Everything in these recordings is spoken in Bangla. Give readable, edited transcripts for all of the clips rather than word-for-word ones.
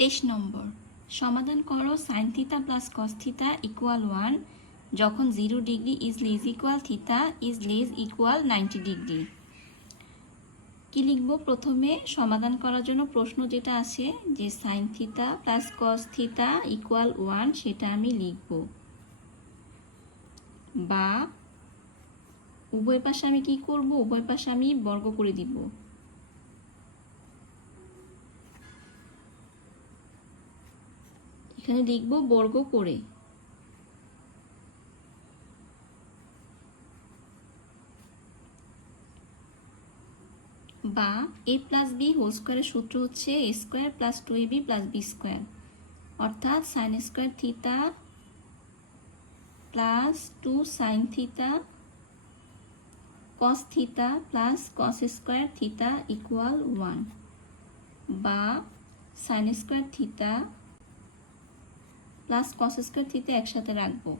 23 নম্বর সমাধান করো sin theta plus cos theta equal 1 যখন 0 degree is less equal theta is less equal 90 degree. কি লিখব? প্রথমে সমাধান করার জন্য প্রশ্ন যেটা আছে যে sin theta plus cos theta equal 1 সেটা আমি লিখব, বা উভয় পাশে আমি কি করব? উভয় পাশে আমি বর্গ করে দিব। এখানে লিখব বর্গ করে, বা a প্লাস বি হোল স্কোয়ারের সূত্র হচ্ছে a square plus 2ab plus B square, অর্থাৎ sine square theta plus 2 sine theta cos theta plus cos square theta equal 1, বা sine square theta plus cos square theta একসাথে রাখবো,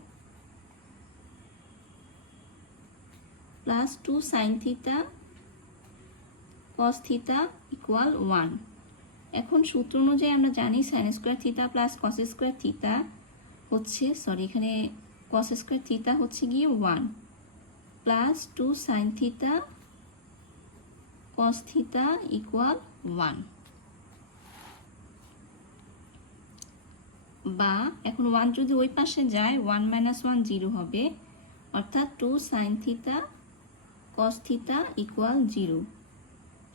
plus 2 sine theta cos theta equal 1। এখন সূত্র অনুযায়ী আমরা জানি sine square theta plus cos square theta হচ্ছে, এখানে কস স্কোয়ার থিটা হচ্ছে গিয়ে 1, plus 2 sine theta cos theta equal 1, বা এখন 1 যদি ওই পাশে যায় 1 মাইনাস 1 0 হবে, অর্থাৎ 2 sine theta cos theta equal 0।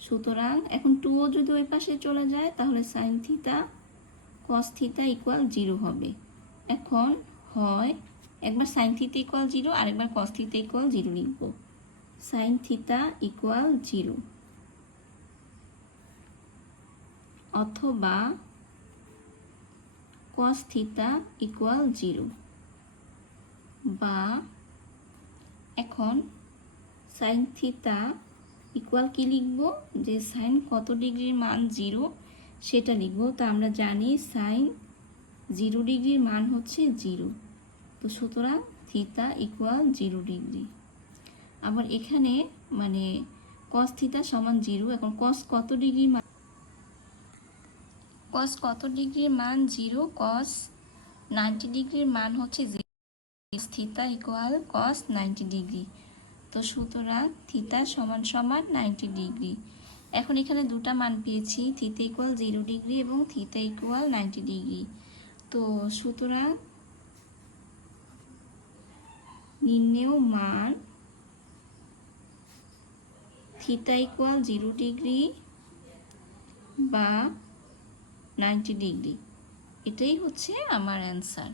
সুতরাং এখন 2ও যদি ওই পাশে চলে যায় তাহলে sign theta cos theta equal 0 হবে। এখন হয় একবার সাইন থিটা ইকুয়াল 0 আর একবার কস থিটা ইকুয়াল 0 লিখব। সাইন থিটা ইকুয়াল 0 অথবা কস থিটা ইকুয়াল 0, বা এখন সাইন থিটা ইকুয়াল কি লিখব? যে সাইন কত ডিগ্রির মান 0 সেটা লিখব। তা আমরা জানি সাইন 0 ডিগ্রির মান হচ্ছে 0, তো সুতরাং থিটা ইকুয়াল 0 ডিগ্রি। আবার এখানে মানে কস থিটা সমান 0, এখন কস কত ডিগ্রির মান, কস কত ডিগ্রির মান 0, কস 90 ডিগ্রির মান হচ্ছে 0, থিটা ইকুয়াল কস 90 ডিগ্রি, তো সুতরাং থিটা সমান সমান 90 ডিগ্রি। এখন এখানে দুটা মান পেয়েছি, থিটা ইকুয়াল 0 ডিগ্রি এবং থিটা ইকুয়াল 90 ডিগ্রি, তো সুতরাং নির্ণেয় মান থিটা ইকুয়াল 0 ডিগ্রি বা 90 ডিগ্রি, এটাই হচ্ছে আমার অ্যান্সার।